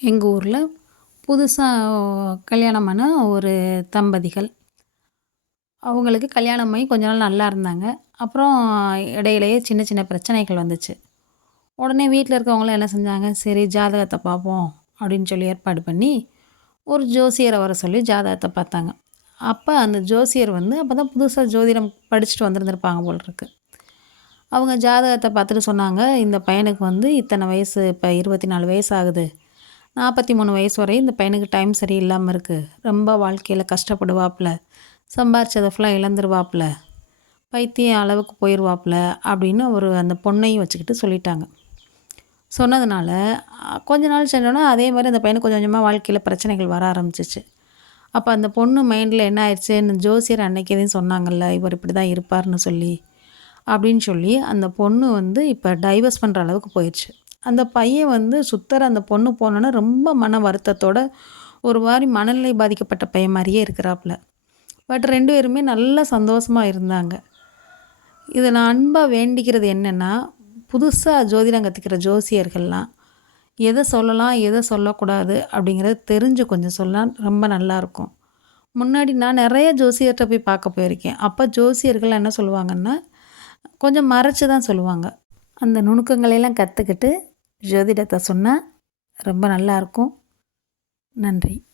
எங்கள் ஊரில் புதுசாக கல்யாணமான ஒரு தம்பதிகள். அவங்களுக்கு கல்யாணமாகி கொஞ்ச நாள் நல்லா இருந்தாங்க. அப்புறம் இடையிலேயே சின்ன சின்ன பிரச்சனைகள் வந்துச்சு. உடனே வீட்டில் இருக்கவங்களாம் என்ன செஞ்சாங்க? சரி ஜாதகத்தை பார்ப்போம் அப்படின்னு சொல்லி ஏற்பாடு பண்ணி ஒரு ஜோசியரை வர சொல்லி ஜாதகத்தை பார்த்தாங்க. அப்போ அந்த ஜோசியர் வந்து அப்போ தான் புதுசாக ஜோதிடம் படிச்சுட்டு வந்திருந்திருப்பாங்க போல் இருக்கு. அவங்க ஜாதகத்தை பார்த்துட்டு சொன்னாங்க இந்த பையனுக்கு வந்து இத்தனை வயசு இப்போ இருபத்தி நாலு வயசு ஆகுது. நாற்பத்தி மூணு வயசு வரை இந்த பையனுக்கு டைம் சரியில்லாமல் இருக்குது ரொம்ப வாழ்க்கையில் கஷ்டப்படுவாப்புல சம்பாரிச்சதை ஃபுல்லாக இழந்துருவாப்புல பைத்தியம் அளவுக்கு போயிடுவாப்புல அப்படின்னு ஒரு அந்த பொண்ணையும் வச்சுக்கிட்டு சொல்லிட்டாங்க. சொன்னதுனால கொஞ்ச நாள் சென்றோன்னா அதே மாதிரி அந்த பையனுக்கு கொஞ்சம் கொஞ்சமாக வாழ்க்கையில் பிரச்சனைகள் வர ஆரம்பிச்சிச்சு. அப்போ அந்த பொண்ணு மைண்டில் என்ன ஆயிடுச்சு? ஜோசியர் அன்னைக்கு எதையும் சொன்னாங்கல்ல இவர் இப்படி தான் இருப்பார்னு சொல்லி அப்படின்னு சொல்லி அந்த பொண்ணு வந்து இப்போ டைவர்ஸ் பண்ணுற அளவுக்கு போயிடுச்சு. அந்த பையன் வந்து சுத்தர் அந்த பொண்ணு போனோன்னே ரொம்ப மன வருத்தத்தோட ஒரு மாதிரி மனநிலை பாதிக்கப்பட்ட பையன் மாதிரியே இருக்கிறாப்புல. பட் ரெண்டு பேருமே நல்ல சந்தோஷமாக இருந்தாங்க. இதை நான் அன்பாக வேண்டிக்கிறது என்னென்னா புதுசாக ஜோதிடம் கற்றுக்கிற ஜோசியர்கள்லாம் எதை சொல்லலாம் எதை சொல்லக்கூடாது அப்படிங்கிறத தெரிஞ்சு கொஞ்சம் சொல்ல ரொம்ப நல்லாயிருக்கும் முன்னாடி நான் நிறைய ஜோசியர்கிட்ட போய் பார்க்க போயிருக்கேன். அப்போ ஜோசியர்கள் என்ன சொல்லுவாங்கன்னா கொஞ்சம் மறைச்சு தான் சொல்லுவாங்க. அந்த நுணுக்கங்களையெல்லாம் கற்றுக்கிட்டு ஜோதிடத்தை சொன்னால் ரொம்ப நல்லாயிருக்கும் நன்றி.